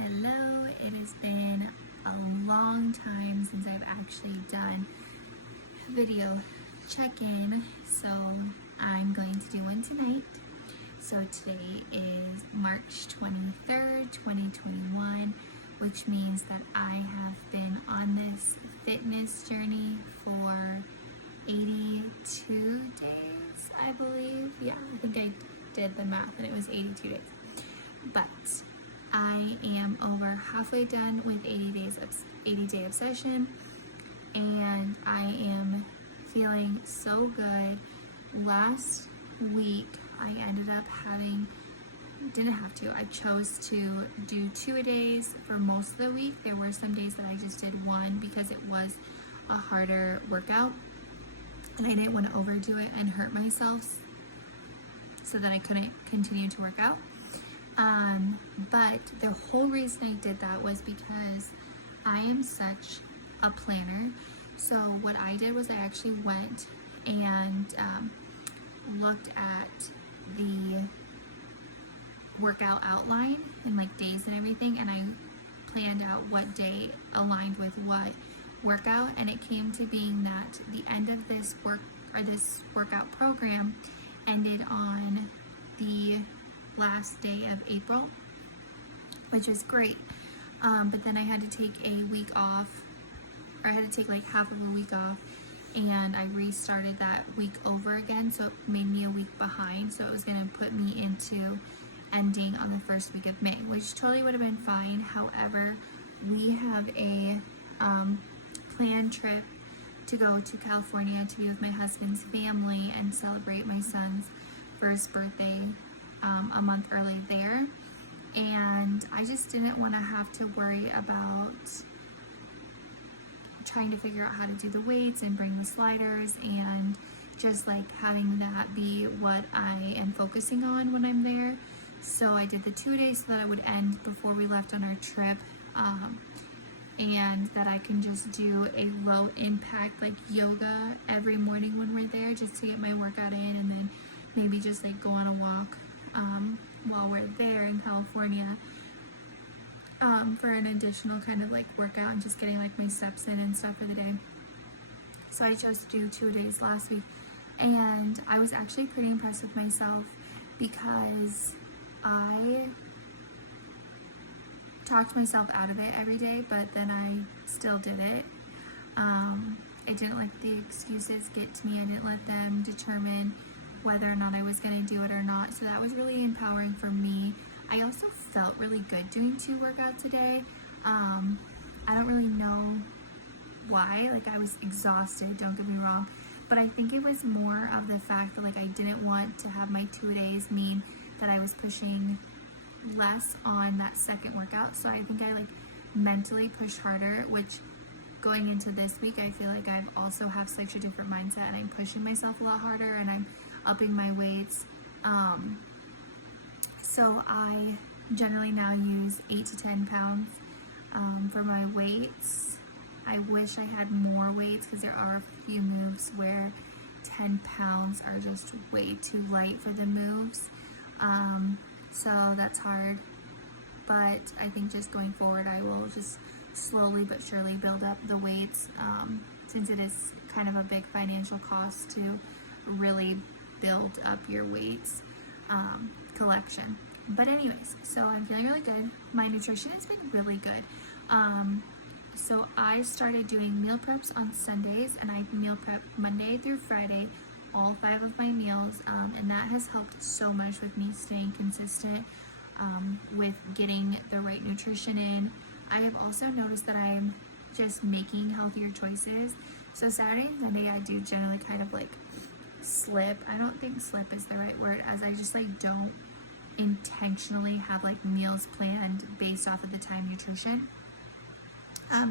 Hello, it has been a long time since I've actually done a video check-in, so I'm going to do one tonight. So today is March 23rd, 2021, which means that I have been on this fitness journey for 82 days, I believe. Yeah, I think I did the math and it was 82 days. But I am over halfway done with 80 Day Obsession, and I am feeling so good. Last week I ended up I chose to do 2-a-days for most of the week. There were some days that I just did one because it was a harder workout and I didn't want to overdo it and hurt myself so that I couldn't continue to work out. But the whole reason I did that was because I am such a planner. So what I did was I actually went and looked at the workout outline and like days and everything, and I planned out what day aligned with what workout, and it came to being that the end of this workout program ended on the last day of April, which was great. But then I had to take a week off, or I had to take like half of a week off, and I restarted that week over again, so it made me a week behind. So it was going to put me into ending on the first week of May, which totally would have been fine. However, we have a planned trip to go to California to be with my husband's family and celebrate my son's first birthday a month early there, and I just didn't want to have to worry about trying to figure out how to do the weights and bring the sliders and just like having that be what I am focusing on when I'm there. So I did the 2 days so that I would end before we left on our trip, and that I can just do a low impact like yoga every morning when we're there, just to get my workout in, and then maybe just like go on a walk while we're there in California for an additional kind of like workout and just getting like my steps in and stuff for the day. So I chose to do 2 days last week, and I was actually pretty impressed with myself because I talked myself out of it every day, but then I still did it. I didn't let the excuses get to me. I didn't let them determine whether or not I was going to do it or not. So that was really empowering for me. I also felt really good doing 2 workouts a day. I don't really know why. Like, I was exhausted, don't get me wrong, but I think it was more of the fact that like I didn't want to have my 2 days mean that I was pushing less on that second workout. So I think I like mentally pushed harder, which going into this week I feel like I've also have such a different mindset, and I'm pushing myself a lot harder and I'm upping my weights. So I generally now use 8 to 10 pounds for my weights. I wish I had more weights because there are a few moves where 10 pounds are just way too light for the moves. So that's hard. But I think just going forward, I will just slowly but surely build up the weights, since it is kind of a big financial cost to really build up your weights collection. But anyways, so I'm feeling really good. My nutrition has been really good. So I started doing meal preps on Sundays, and I meal prep Monday through Friday, all 5 of my meals, and that has helped so much with me staying consistent with getting the right nutrition in. I have also noticed that I'm just making healthier choices. So Saturday and Sunday I do generally kind of like slip. I don't think slip is the right word, as I just like don't intentionally have like meals planned based off of the time nutrition.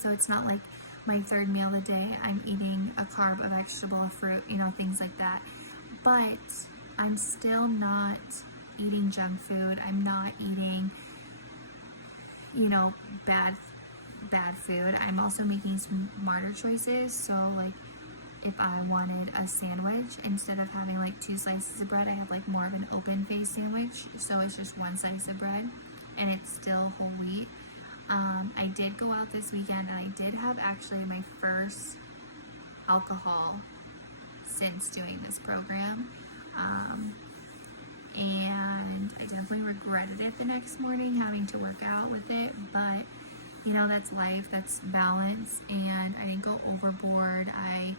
So it's not like my 3rd meal of the day I'm eating a carb, a vegetable, a fruit, things like that. But I'm still not eating junk food. I'm not eating, bad food. I'm also making smarter choices. So like if I wanted a sandwich, instead of having like 2 slices of bread, I have like more of an open face sandwich. So it's just 1 slice of bread and it's still whole wheat. I did go out this weekend, and I did have actually my first alcohol since doing this program. And I definitely regretted it the next morning, having to work out with it, but you know, that's life, that's balance, and I didn't go overboard. I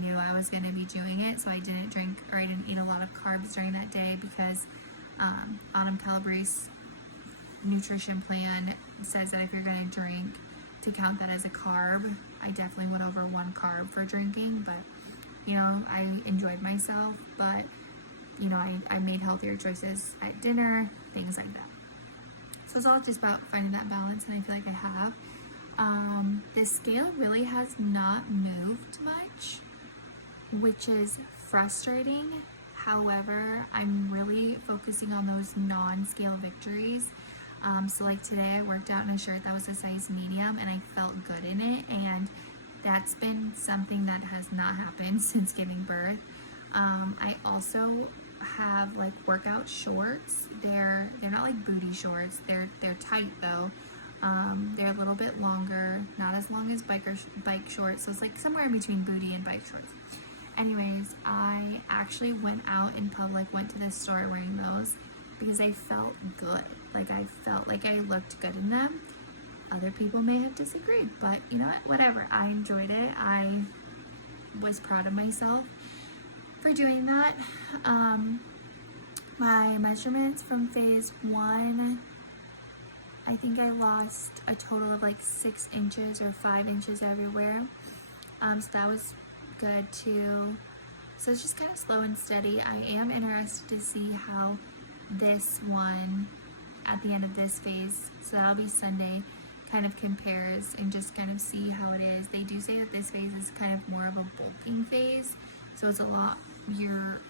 knew I was going to be doing it, so I didn't drink, or I didn't eat a lot of carbs during that day, because Autumn Calabrese's nutrition plan says that if you're going to drink, to count that as a carb. I definitely went over 1 carb for drinking, but you know, I enjoyed myself, but you know, I made healthier choices at dinner, things like that. So it's all just about finding that balance, and I feel like I have. The scale really has not moved much, which is frustrating. However, I'm really focusing on those non-scale victories. So like today I worked out in a shirt that was a size medium, and I felt good in it, and that's been something that has not happened since giving birth. I also have like workout shorts. They're not like booty shorts. They're tight though. They're a little bit longer, not as long as bike shorts. So it's like somewhere in between booty and bike shorts. Anyways, I actually went out in public, went to the store wearing those because I felt good. Like I felt like I looked good in them. Other people may have disagreed, but you know what? Whatever. I enjoyed it. I was proud of myself for doing that. My measurements from phase 1, I think I lost a total of like 6 inches or 5 inches everywhere. So that was good too. So it's just kind of slow and steady. I am interested to see how this one at the end of this phase, so that'll be Sunday, kind of compares, and just kind of see how it is. They do say that this phase is kind of more of a bulking phase, so it's a lot, you're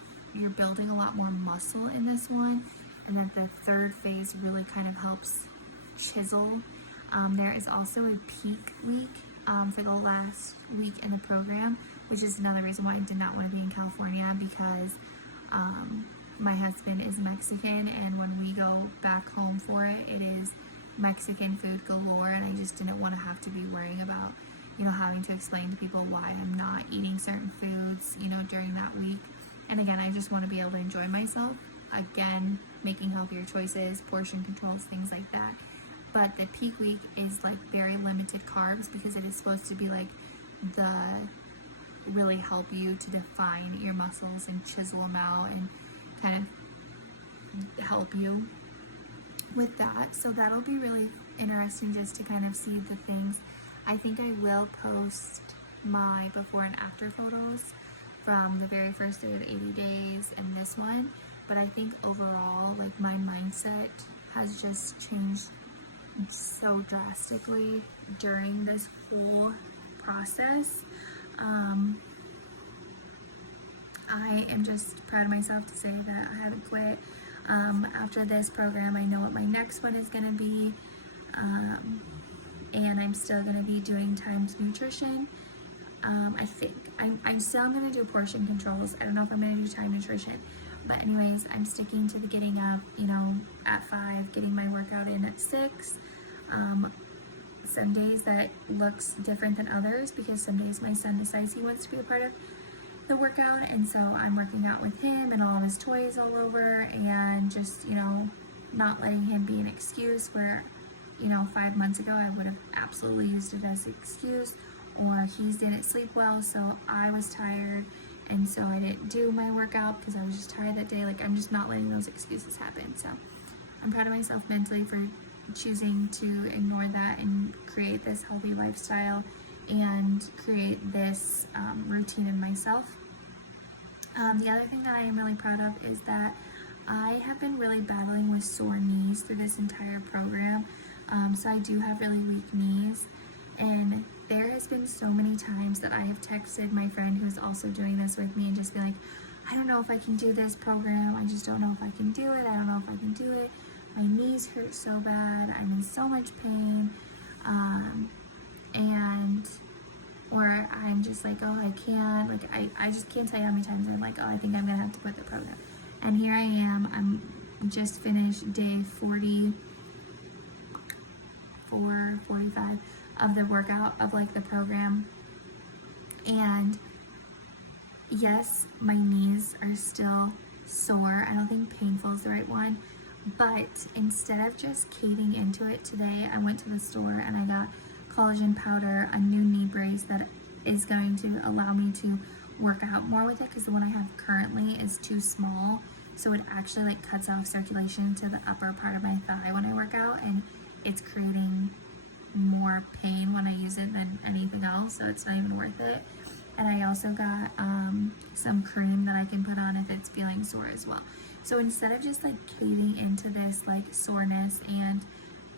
building a lot more muscle in this one, and that the third phase really kind of helps chisel. There is also a peak week for the last week in the program, which is another reason why I did not want to be in California, because my husband is Mexican, and when we go back home for it, it is Mexican food galore, and I just didn't want to have to be worrying about, you know, having to explain to people why I'm not eating certain foods, you know, during that week. And again, I just want to be able to enjoy myself. Again, making healthier choices, portion controls, things like that. But the peak week is like very limited carbs, because it is supposed to be like really help you to define your muscles and chisel them out and kind of help you with that. So that'll be really interesting just to kind of see the things. I think I will post my before and after photos from the very first day of 80 days and this one, but I think overall, like, my mindset has just changed so drastically during this whole process. I am just proud of myself to say that I haven't quit. After this program, I know what my next one is going to be, and I'm still going to be doing Times Nutrition. I think I'm still going to do portion controls. I don't know if I'm going to do time nutrition, but anyways, I'm sticking to the getting up, you know, at 5, getting my workout in at 6. Some days that looks different than others, because some days my son decides he wants to be a part of the workout, and so I'm working out with him and all of his toys all over, and just, you know, not letting him be an excuse where, you know, 5 months ago I would have absolutely used it as an excuse, or he didn't sleep well, so I was tired, and so I didn't do my workout because I was just tired that day. Like, I'm just not letting those excuses happen. So I'm proud of myself mentally for choosing to ignore that and create this healthy lifestyle and create this routine in myself. The other thing that I am really proud of is that I have been really battling with sore knees through this entire program. So I do have really weak knees, and there has been so many times that I have texted my friend who's also doing this with me and just be like, I don't know if I can do this program. I just don't know if I can do it. I don't know if I can do it. My knees hurt so bad. I'm in so much pain. Or I'm just like, oh, I can't. Like, I just can't tell you how many times I'm like, oh, I think I'm going to have to quit the program. And here I am. I'm just finished day 40. 4:45 of the workout, of like the program. And yes, my knees are still sore. I don't think painful is the right one. But instead of just caving into it today, I went to the store and I got collagen powder, a new knee brace that is going to allow me to work out more with it, because the one I have currently is too small. So it actually like cuts off circulation to the upper part of my thigh when I work out, and it's creating more pain when I use it than anything else, so it's not even worth it. And I also got some cream that I can put on if it's feeling sore as well. So instead of just like caving into this like soreness and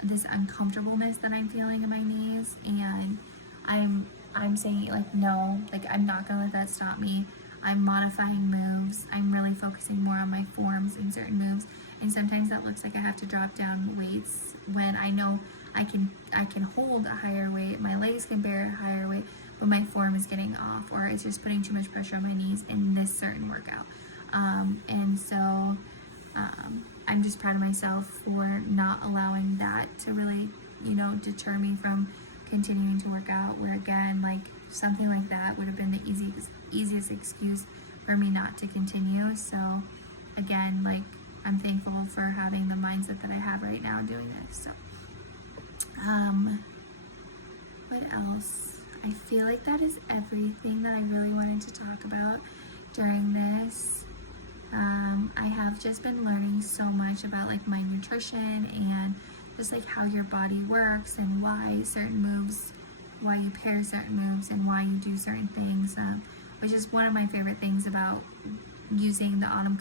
this uncomfortableness that I'm feeling in my knees, and I'm saying like no, like I'm not gonna let that stop me. I'm modifying moves. I'm really focusing more on my forms in certain moves, and sometimes that looks like I have to drop down weights when I know I can hold a higher weight, my legs can bear a higher weight, but my form is getting off, or it's just putting too much pressure on my knees in this certain workout. And so I'm just proud of myself for not allowing that to really, deter me from continuing to work out, where again, like something like that would have been the easiest excuse for me not to continue. So again, like I'm thankful for having the mindset that I have right now doing this. So what else? I feel like that is everything that I really wanted to talk about during this. I have just been learning so much about like my nutrition and just like how your body works and why you pair certain moves and why you do certain things, which is one of my favorite things about using the Autumn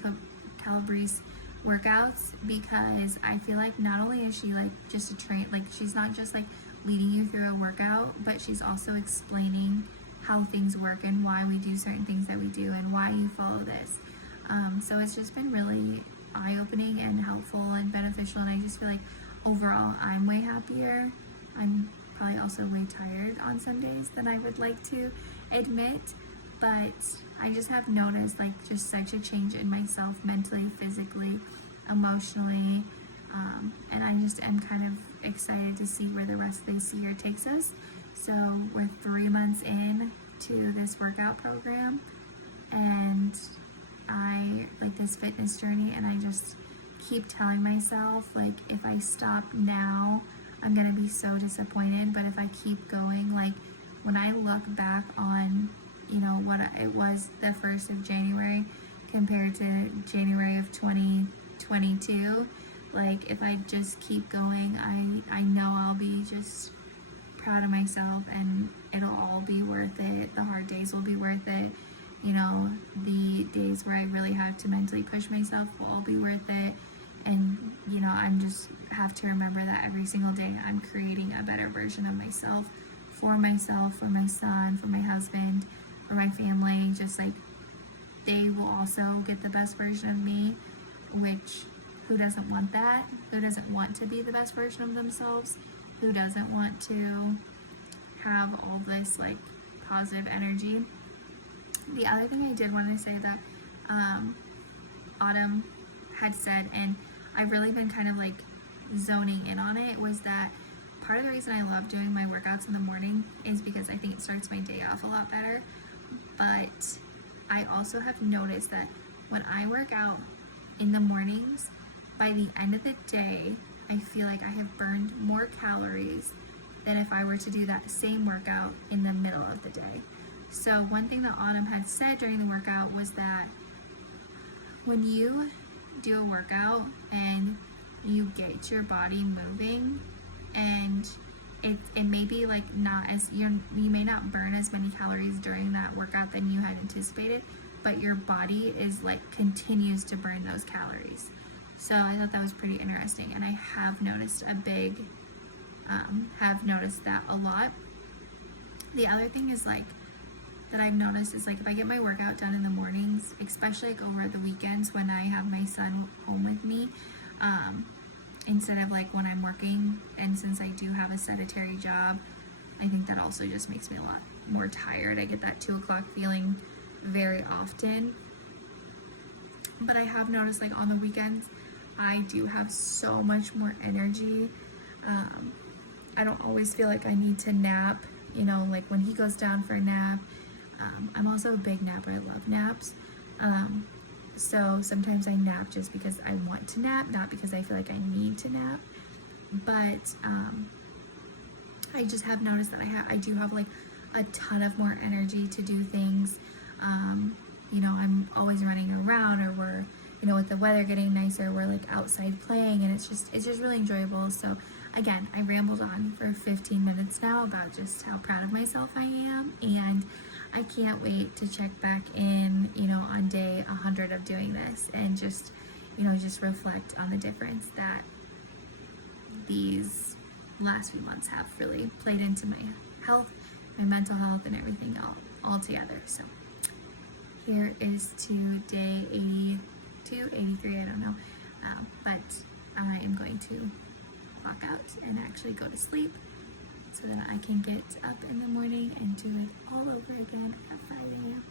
Calabrese workouts, because I feel like not only is she like just a train, like she's not just like leading you through a workout, but she's also explaining how things work and why we do certain things that we do and why you follow this. So it's just been really eye-opening and helpful and beneficial, and I just feel like overall I'm way happier. I'm probably also way tired on some days than I would like to admit, but I just have noticed like just such a change in myself mentally, physically, emotionally, and I just am kind of excited to see where the rest of this year takes us. So we're 3 months in to this workout program, and I like this fitness journey, and I just keep telling myself like if I stop now I'm gonna be so disappointed, but if I keep going, like when I look back on what it was the 1st of January compared to January of 2022, like if I just keep going, I know I'll be just proud of myself, and it'll all be worth it. The hard days will be worth it. The days where I really have to mentally push myself will all be worth it. And, I'm just have to remember that every single day I'm creating a better version of myself, for my son, for my husband, for my family. Just like they will also get the best version of me, which who doesn't want that? Who doesn't want to be the best version of themselves? Who doesn't want to have all this like positive energy? The other thing I did want to say that Autumn had said, and I've really been kind of like zoning in on it, was that part of the reason I love doing my workouts in the morning is because I think it starts my day off a lot better. But I also have noticed that when I work out in the mornings, by the end of the day, I feel like I have burned more calories than if I were to do that same workout in the middle of the day. So one thing that Autumn had said during the workout was that when you do a workout and you get your body moving, and it may be like not as you may not burn as many calories during that workout than you had anticipated, but your body is like continues to burn those calories. So I thought that was pretty interesting, and I have noticed that a lot. The other thing is like that I've noticed is like if I get my workout done in the mornings, especially like over the weekends when I have my son home with me, instead of like when I'm working, and since I do have a sedentary job, I think that also just makes me a lot more tired. I get that 2 o'clock feeling very often. But I have noticed like on the weekends, I do have so much more energy. I don't always feel like I need to nap, you know, like when he goes down for a nap. I'm also a big napper. I love naps. So sometimes I nap just because I want to nap, not because I feel like I need to nap. But I just have noticed that I do have like a ton of more energy to do things. You know, I'm always running around, or we're, you know, with the weather getting nicer, we're like outside playing, and it's just really enjoyable. So again, I rambled on for 15 minutes now about just how proud of myself I am, and I can't wait to check back in, you know, on day 100 of doing this, and just, you know, just reflect on the difference that these last few months have really played into my health, my mental health, and everything all together. So here is to day 82, 83, I don't know, but I am going to clock out and actually go to sleep so that I can get up in the morning and do it all over again at 5 a.m.